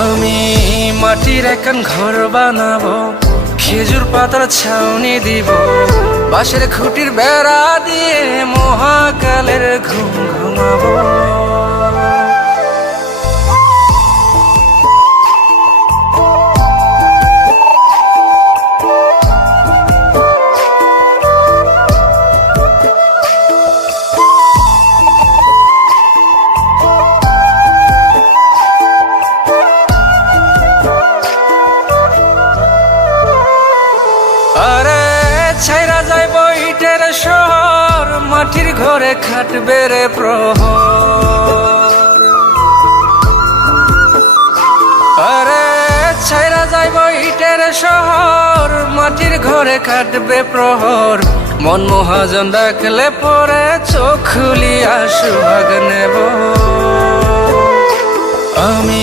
আমি মাটির একখান ঘর বানাবো, খেজুর পাতার ছাউনি দিব, বাঁশের খুঁটির বেড়া দিয়ে মহাকালের ঘুম ঘুমাবো। আরে ছাইরা যাইব ইটের শহর, মাটির ঘরে খাটবে রে প্রহর। আরে ছাইরা যাইব ইটের শহর, মাটির ঘরে খাটবে প্রহর। মন মহাজন ডাকলে পরে চোখ খুলিয়া সুহাগ নেব আমি।